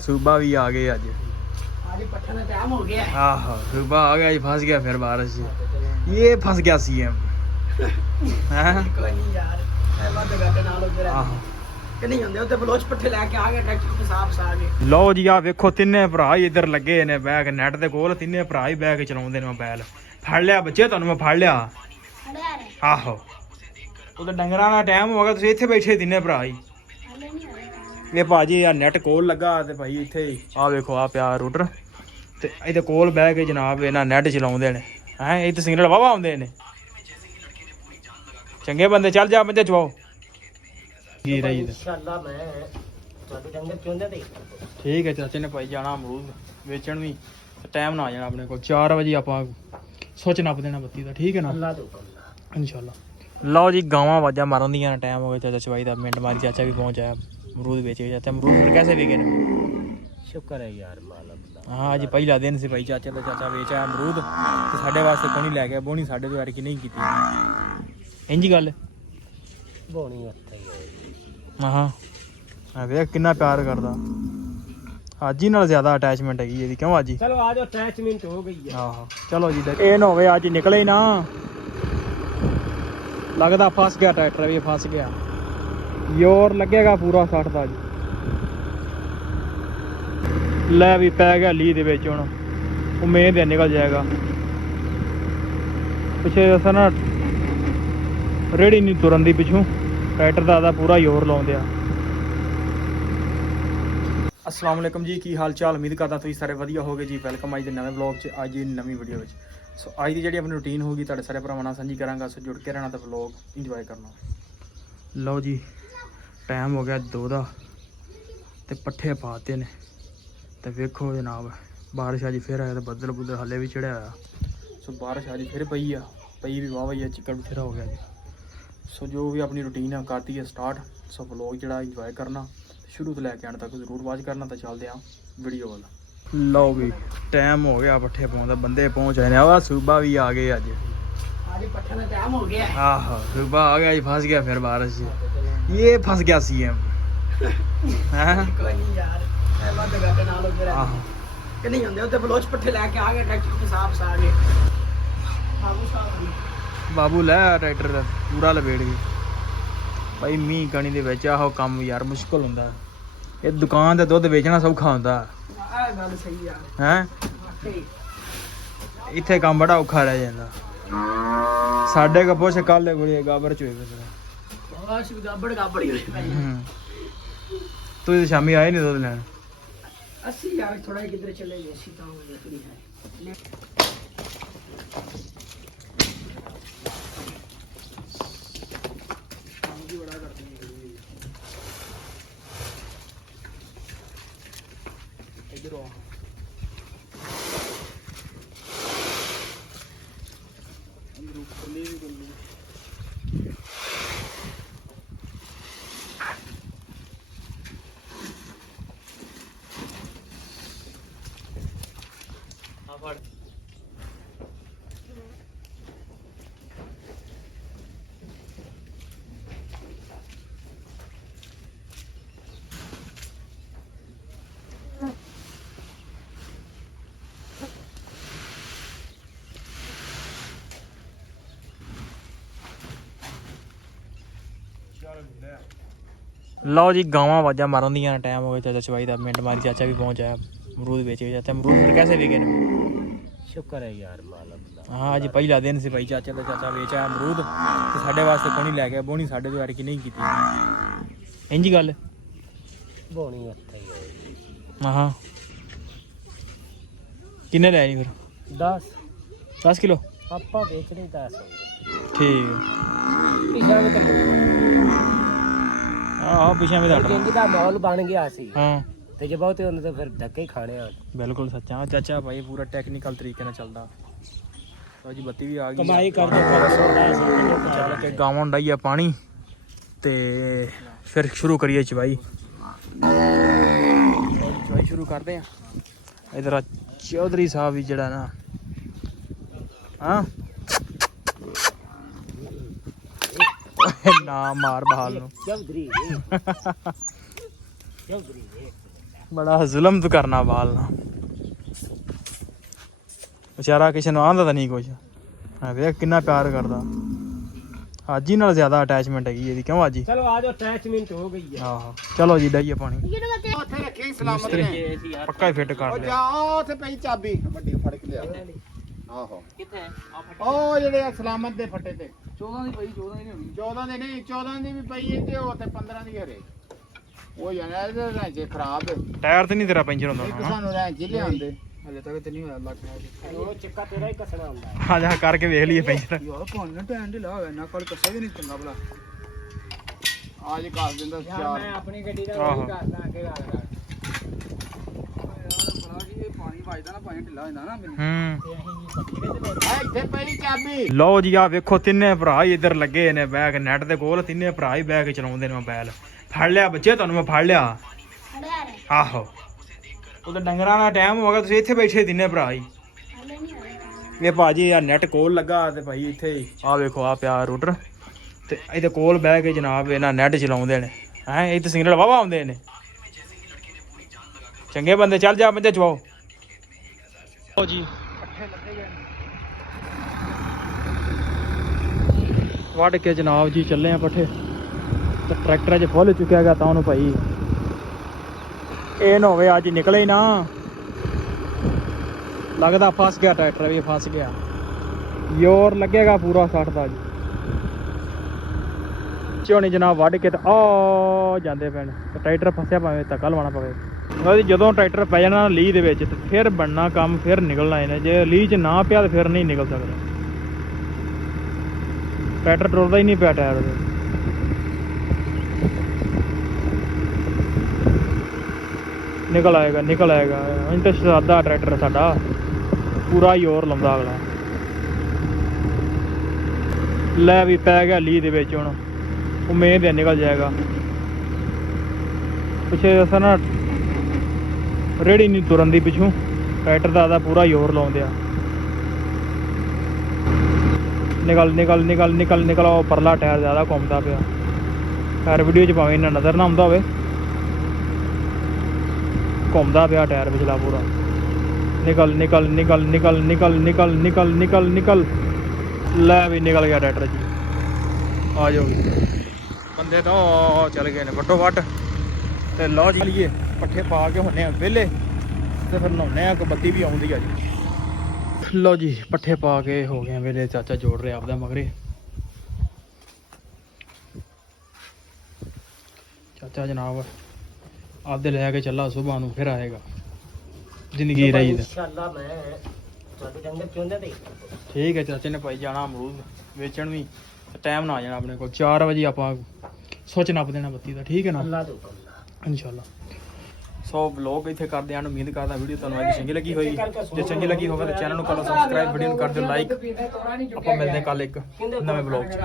सूबा भी आ गए आज टाइम हो गया। आहो सूबा आ गया, फंस गया फिर बारिश से। ये फंस गया सीएम कोई नहीं यार, वाद घाटे नाल उधर आहो कि नहीं होंदे उधर बलोच पट्ठे लेके आ गए, ट्रैक्टर के साफ सा आ गए। लो जी आ वेखो तिन्ने भरा ही इधर लगे ने बैग नेट दे कोल, तिन्ने भरा ही बैग चलाउंदे ने मोबाइल। फड़ लिया बच्चे, तुहानू मैं फड़ लिया। आहो उधर डंगरां दा टाइम हो गया, तुसीं इत्थे बैठे तिन्ने भरा ही। ये भाजी यार नेट कोल लगा ते भाई इत्थे ही आ वेखो आ पिया रूटर ते इहदे कोल बैह के जनाब इन्हां नेट चलाउंदे ने। हैं इत्थे सिग्नल वावा आउंदे ने, चंगे बंदे। चल जा बंदे चवाओ की रही इंशाअल्लाह मैं ਤੁਹਾਡੇ ਡੰਗਰ ਚੋਂਦੇ ਤੇ ठीक है। चाचे ने भाई जाना अमरूद बेचण भी, टाइम ना आ जाना अपने को 4 वजे आप सुच नप देना बत्ती का, ठीक है ना ਅੱਲਾ ਤੋਂ ਕਰਨਾ इंशाल्लाह। लो जी गावां आवाज़ा मारन दियां, टाइम हो गया चाचा चवाई का। मिनट मारी चाचा भी पहुंच आया, अमरूद बेच के। चाचा अमरूद फिर कैसे बिके ने? शुक्र है यार मालक दा। हाँ अज पहला दिन से भाई चाचा का। चाचा बेच आया अमरूद ते साडे वास्ते कोई नहीं लै गया, बोनी साडे तो यार की नहीं कीती इंज गल। ਬੋਣੀ ਇੱਥੇ ਹੀ ਹੋਏਗੀ। हाँ वेख किन्ना प्यार करदा, ਅੱਜ ਹੀ ਨਾਲ ਜ਼ਿਆਦਾ ਅਟੈਚਮੈਂਟ ਹੈਗੀ ਇਹਦੀ, ਕਿਉਂ ਅੱਜ ਹੀ? ਚਲੋ ਆ ਜਾਓ, ਅਟੈਚਮੈਂਟ ਹੋ ਗਈ ਹੈ। ਆਹੋ ਚਲੋ ਜੀ। ਇਹ ਨਾ ਹੋਵੇ ਅੱਜ ਨਿਕਲੇ ਹੀ ਨਾ, ਲੱਗਦਾ ਫਸ ਗਿਆ ਟਰੈਕਟਰ ਵੀ, ਫਸ ਗਿਆ। ਜ਼ੋਰ ਲੱਗੇਗਾ ਪੂਰਾ 60 ਦਾ ਜੀ। ਲੈ ਵੀ ਪੈ ਗਿਆ ਲੀ ਦੇ ਵਿੱਚ, ਹੁਣ ਉਮੀਦ ਹੈ ਨਿਕਲ ਜਾਏਗਾ। ਪਿੱਛੇ ਅਸਾਂ ਨਾ ਰੇੜੀ ਨਹੀਂ ਤੁਰਨ ਦੀ, ਪਿੱਛੋਂ ਟਰੈਕਟਰ ਦਾ ਪੂਰਾ ਜ਼ੋਰ ਲਾਉਂਦੇ ਆ। अस्सलाम वालेकुम जी, की हाल चाल? उम्मीद करता तुसीं सारे वधिया होगे जी। वेलकम अज के नवे ब्लॉग च, अज की नवी वीडियो में। सो अज की जी अपनी रूटीन होगी तुहाडे सारे भरावां नाल सांझी करांगा। सो जुड़ के रहना तो ब्लॉग इंजॉय करना। लो जी टाइम हो गया 2 दा ते पट्ठे पाते ने ते वेखो जनाब बारिश अज फिर आया, तो बदल बुदल हले भी चढ़िया होया। सो बारिश अज फिर पई भी वाह वही है, चिकड़ बथेरा हो गया। सो जो भी अपनी रूटीन है करती है स्टार्ट। सो ब्लॉग जो इंजॉय करना शुरू तो लैके आने तक जरूर वाच करना। तो चलते हैं वीडियो वाला। लो भी टाइम हो गया पट्ठे पाउंदा, बंदे पहुंच आए ने। सूबा भी आ गए अज। आज पट्ठे का टाइम हो गया। आहो सूबा आ गया, फंस गया फिर बारिश से। ये फंस गया सीएम कोई नहीं यार, वाद घाटे नाल उधर आहो कि नहीं होंदे उधर बलोच पट्ठे लेके आ गए, ट्रैक्टर के साफ सा आ गए। बाबू साहब बाबू लै ट्रैक्टर पूरा लपेट गए भाई। मींह कणी दे विच आहो काम यार मुश्किल हुंदा। ये दुकान ते दुध बेचना सौखा हुंदा आ गल सही है। हैं इत्थे काम बड़ा औखा रह जांदा। साडे का पुछ कल कोई गाबर च होए फिर बस गाबड़ गाबड़ ही होई। तू शामी आए नहीं दुध लैन? अस्सी यार थोड़ा किधर चले गए, अस्सी तो लकड़ी है। इधर आओ। अंदर ऊपर ले भी कर लो। लो जी गावां आवाज़ा मारन दियां, टाइम हो गया चाचा चवाई का। मिनट मारी चाचा भी पहुंच आया, अमरूद बेच के। चाचा अमरूद फिर कैसे बिके ने? शुक्र है यार मालक दा। हाँ अज पहला दिन से भाई चाचा का। चाचा बेच आया अमरूद ते साडे वास्ते कोई नहीं लै गया, बोनी साडे तो यार की नहीं कीती इंज गल। ਬੋਣੀ ਇੱਥੇ ਹੀ ਹੋਏਗੀ। हाँ किन्ने लैनी फिर? 10 किलो ਆਪਾਂ ਵੇਚਣੀ 10 ठीक है। ਪਿਛਾ ਵੀ ਤਾਂ ਆਹ ਪਿਛੇ ਵੀ ਤੁਹਾਡਾ ਕਿੰਜ ਦਾ ਮਾਹੌਲ ਬਣ ਗਿਆ ਸੀ। ਹਾਂ ਤੇ ਜੇ ਬਹੁਤੇ ਹੁੰਦੇ ਤਾਂ ਫਿਰ ਧੱਕੇ ਹੀ ਖਾਣੇ ਆ। ਬਿਲਕੁਲ ਸੱਚਾ ਚਾਚਾ ਭਾਈ ਪੂਰਾ ਟੈਕਨੀਕਲ ਤਰੀਕੇ ਨਾਲ ਚੱਲਦਾ। ਅੱਜ ਬੱਤੀ ਵੀ ਆ ਗਈ, ਕਮਾਈ ਕਰਦੇ ਪਰਸੋਂ ਚੱਲ ਕੇ ਗਾਵਾਂ ਡਾਈਆ ਪਾਣੀ ਤੇ ਫਿਰ ਸ਼ੁਰੂ ਕਰੀਏ ਚਵਾਈ। ਚਵਾਈ ਸ਼ੁਰੂ ਕਰਦੇ ਆ। ਇਧਰ ਚੌਧਰੀ ਸਾਹਿਬ ਵੀ ਜਿਹੜਾ ਨਾ ਹਾਂ ਨਾ ਮਾਰ ਬਹਾਲ ਨੂੰ। ਚੌਧਰੀ ਚੌਧਰੀ ਬੜਾ ਜ਼ੁਲਮ ਤੂੰ ਕਰਨਾ ਬਾਲ ਨਾਲ। ਵਿਚਾਰਾ ਕਿਸੇ ਨੂੰ ਆਂਦਾ ਤਾਂ ਨਹੀਂ ਕੁਛ। ਹਾਂ ਵੇਖ ਕਿੰਨਾ ਪਿਆਰ ਕਰਦਾ। ਹਾਜੀ ਨਾਲ ਜ਼ਿਆਦਾ ਅਟੈਚਮੈਂਟ ਹੈਗੀ ਇਹਦੀ, ਕਿਉਂ ਹਾਜੀ? ਚਲੋ ਆ ਜਾਓ, ਅਟੈਚਮੈਂਟ ਹੋ ਗਈ ਹੈ। ਆਹੋ ਚਲੋ ਜੀ ਡਾਈਏ ਪਾਣੀ। ਉੱਥੇ ਰੱਖੀ ਸਲਾਮਤ ਨੇ। ਪੱਕਾ ਹੀ ਫਿੱਟ ਕਰ ਉਹ ਲਿਆ। ਜਾ ਉੱਥੇ ਪਈ ਚਾਬੀ ਵੱਡੀ ਫੜ ਕੇ ਲਿਆ। ਆਹੋ ਕਿੱਥੇ ਉਹ ਜਿਹੜੇ ਆ ਸਲਾਮਤ ਦੇ ਫੱਟੇ ਤੇ 14 ਦੀ ਪਈ, 14 ਦੀ ਨਹੀਂ ਹੋਣੀ। 14 ਦੇ ਨਹੀਂ, 14 ਦੀ ਵੀ ਪਈ ਹੈ ਤੇ ਉਹ ਤੇ 15 ਦੀ ਹਰੇ। ਉਹ ਜਾਨਾ ਇਹਦੇ ਰੈਂਚੇ ਖਰਾਬ ਹੈ। ਟਾਇਰ ਤੇ ਨਹੀਂ ਤੇਰਾ ਪੈਂਚਰ ਹੁੰਦਾ ਇੱਕ ਨਾ? ਸਾਨੂੰ ਰੈਂਚੇ ਲਿਆਉਂਦੇ। ਹਲੇ ਤੱਕ ਤੇ ਨਹੀਂ ਹੋਇਆ ਲੱਗ ਉਹ ਚੱਕਾ ਤੇਰਾ ਹੀ ਕੱਸਣਾ ਹੁੰਦਾ। ਆ ਜਾ ਕਰਕੇ ਵੇਖ ਲਈਏ ਪੈਂਚਰ। ਯਾਰ ਕੋਣ ਟੈਨ ਢਿਲਾ ਹੋਇਆ ਨਾ ਕੋਲ ਕੱਸੇ ਵੀ ਨਹੀਂ ਚੰਗਾ ਭਲਾ। ਅੱਜ ਕਰ ਦਿੰਦਾ ਯਾਰ ਚਾਰ। ਮੈਂ ਆਪਣੀ ਗੱਡੀ ਦਾ ਆਹੋ। ਵੀ ਕਰਦਾ ਅੱਗੇ ਗੱਲ ਕਰ। ਬੜਾ ਜੀ ਪਾਣੀ ਵੱਜਦਾ ਨਾ ਪਾਣੀ ਢਿੱਲਾ ਹੋ ਜਾਂਦਾ ਨਾ ਮੈਨੂੰ। ਹੂੰ ਆ ਇੱਥੇ ਪਈ ਚਾਬੀ। ਲਓ ਜੀ ਆ ਵੇਖੋ ਤਿੰਨੇ ਭਰਾ ਹੀ ਇੱਧਰ ਲੱਗੇ ਨੇ ਬੈਗ ਨੈਟ ਦੇ ਕੋਲ। ਤਿੰਨੇ ਭਰਾ ਹੀ ਬੈਗ ਚਲਾਉਂਦੇ ਨੇ ਮੋਬਾਈਲ। ਫੜ ਲਿਆ ਬੱਚੇ, ਤੁਹਾਨੂੰ ਮੈਂ ਫੜ ਲਿਆ। ਆਹੋ ਉਹ ਤਾਂ ਡੰਗਰਾਂ ਦਾ ਟਾਈਮ ਹੋ ਗਿਆ, ਤੁਸੀਂ ਇੱਥੇ ਬੈਠੇ ਤਿੰਨੇ ਭਰਾ ਹੀ। ਇਹ ਭਾਜੀ ਆ ਨੈਟ ਕੋਲ ਲੱਗਾ ਤੇ ਭਾਈ ਇੱਥੇ ਆ ਵੇਖੋ ਆ ਪਿਆ ਰੂਟਰ ਤੇ ਇਹਦੇ ਕੋਲ ਬਹਿ ਕੇ ਜਨਾਬ ਇਹਨਾਂ ਨੈਟ ਚਲਾਉਂਦੇ ਨੇ। ਹੈਂ ਇਹ ਤਾਂ ਸਿਗਨਲ ਵਾਵਾ ਆਉਂਦੇ ਨੇ। ਚੰਗੇ ਬੰਦੇ, ਚੱਲ ਜਾ ਬੰਦੇ ਚਵਾਓ। ਲਓ ਜੀ ਵੱਢ ਕੇ ਜਨਾਬ ਜੀ ਚੱਲੇ ਆ ਪੱਠੇ ਤੇ ਟਰੈਕਟਰ 'ਚ ਫੁੱਲ ਚੁੱਕਿਆ ਗਿਆ ਤਾਂ ਉਹਨੂੰ ਭਾਈ ਇਹ ਨਾ ਹੋਵੇ ਅੱਜ ਨਿਕਲੇ ਹੀ ਨਾ। ਲੱਗਦਾ ਫਸ ਗਿਆ ਟਰੈਕਟਰ ਵੀ, ਫਸ ਗਿਆ। ਜ਼ੋਰ ਲੱਗੇਗਾ ਪੂਰਾ 60 ਦਾ ਜੀ। ਝੋਨੇ ਜਨਾਬ ਵੱਢ ਕੇ ਤੇ ਆ ਜਾਂਦੇ ਪੈਣ ਤੇ ਟਰੈਕਟਰ ਫਸਿਆ ਭਾਵੇਂ ਧੱਕਾ ਲਵਾਉਣਾ ਪਵੇ। ਉਹਦੀ ਜਦੋਂ ਟਰੈਕਟਰ ਪੈ ਜਾਣਾ ਲੀਹ ਦੇ ਵਿੱਚ ਤੇ ਫਿਰ ਬਣਨਾ ਕੰਮ, ਫਿਰ ਨਿਕਲਣਾ ਇਹਨੇ। ਜੇ ਲੀਹ 'ਚ ਨਾ ਪਿਆ ਤੇ ਫਿਰ ਨਹੀਂ ਨਿਕਲ ਸਕਦਾ। ਟਰੈਕਟਰ ਟੁਰਦਾ ਹੀ ਨਹੀਂ ਪਿਆ ਟਾਇਰ ਉਹਦੇ। ਨਿਕਲ ਆਏਗਾ ਇੰਟਰਸਟ ਸਾਦਾ ਟਰੈਕਟਰ ਸਾਡਾ, ਪੂਰਾ ਜ਼ੋਰ ਲਾਉਂਦਾ ਅਗਲਾ। ਲੈ ਵੀ ਪੈ ਗਿਆ ਲੀਹ ਦੇ ਵਿੱਚ, ਹੁਣ ਉਮੀਦ ਹੈ ਨਿਕਲ ਜਾਏਗਾ। ਪਿੱਛੇ ਅਸਾਂ ਨਾ ਰੇੜੀ ਨਹੀਂ ਤੁਰਨ ਦੀ ਪਿੱਛੋਂ, ਟਰੈਕਟਰ ਦਾ ਪੂਰਾ ਜ਼ੋਰ ਲਾਉਂਦੇ ਆ। ਨਿਕਲ ਉਹ ਪਰਲਾ ਟਾਇਰ ਜ਼ਿਆਦਾ ਘੁੰਮਦਾ ਪਿਆ। ਟਾਇਰ ਵੀਡੀਓ 'ਚ ਭਾਵੇਂ ਇੰਨਾ ਨਜ਼ਰ ਨਾ ਆਉਂਦਾ ਹੋਵੇ, ਘੁੰਮਦਾ ਪਿਆ ਟਾਇਰ ਪਿਛਲਾ ਪੂਰਾ। ਨਿਕਲ ਲੈ ਵੀ ਨਿਕਲ ਗਿਆ ਟਰੈਕਟਰ ਜੀ। ਆ ਜਾਓ ਬੰਦੇ ਤਾਂ ਚੱਲ ਗਏ ਨੇ ਵੱਟੋ ਵੱਟ। ਤੇ ਲਓ ਜੀ ਲਈਏ ਪੱਠੇ ਪਾ ਕੇ ਹੁੰਨੇ ਆ ਵਿਹਲੇ ਤੇ ਫਿਰ ਨਹਾਉਂਦੇ ਆ। ਬੱਤੀ ਵੀ ਆਉਂਦੀ ਆ ਜੀ। ਲਓ ਜੀ ਪੱਠੇ ਪਾ ਕੇ ਹੋ ਗਏ ਵੇਲੇ। ਚਾਚਾ ਜੋੜ ਰਿਹਾ ਆਪਦਾ ਮਗਰੇ। ਚਾਚਾ ਜਨਾਬ ਆਪਦੇ ਲੈ ਕੇ ਚੱਲਾ, ਸੁਬਾਹ ਨੂੰ ਫਿਰ ਆਏਗਾ। ਜ਼ਿੰਦਗੀ ਰਹੀ ਤੇ ਇਨਸ਼ਾਅੱਲਾ ਮੈਂ ਤੁਹਾਡੇ ਡੰਗਰ ਚੋਂਦੇ ਤੇ ਠੀਕ ਹੈ। ਚਾਚੇ ਨੇ ਭਾਈ ਜਾਣਾ ਅਮਰੂਦ ਵੇਚਣ ਵੀ, ਟਾਈਮ ਨਾ ਆ ਜਾਣਾ ਆਪਣੇ ਕੋਲ। 4 ਵਜੇ ਆਪਾਂ ਸੁੱਚ ਨੱਪ ਦੇਣਾ ਬੱਤੀ ਦਾ, ਠੀਕ ਹੈ ਨਾ? ਅੱਲਾ ਤੋਂ ਅੱਲਾ। ਇਨਸ਼ਾਅੱਲਾ। ਸੋ ਵਲੌਗ ਇੱਥੇ ਕਰਦੇ ਆਂ। ਉਮੀਦ ਕਰਦਾ ਵੀਡੀਓ ਤੁਹਾਨੂੰ ਅੱਜ ਚੰਗੀ ਲੱਗੀ ਹੋਈ। ਜੇ ਚੰਗੀ ਲੱਗੀ ਹੋਵੇ ਤਾਂ ਚੈਨਲ ਨੂੰ ਕਰੋ ਸਬਸਕ੍ਰਾਈਬ, ਵੀਡੀਓ ਨੂੰ ਕਰ ਦਿਓ ਲਾਈਕ। ਆਪਾਂ ਮਿਲਦੇ ਹਾਂ ਕੱਲ ਇੱਕ ਨਵੇਂ ਵਲੌਗ 'ਚ।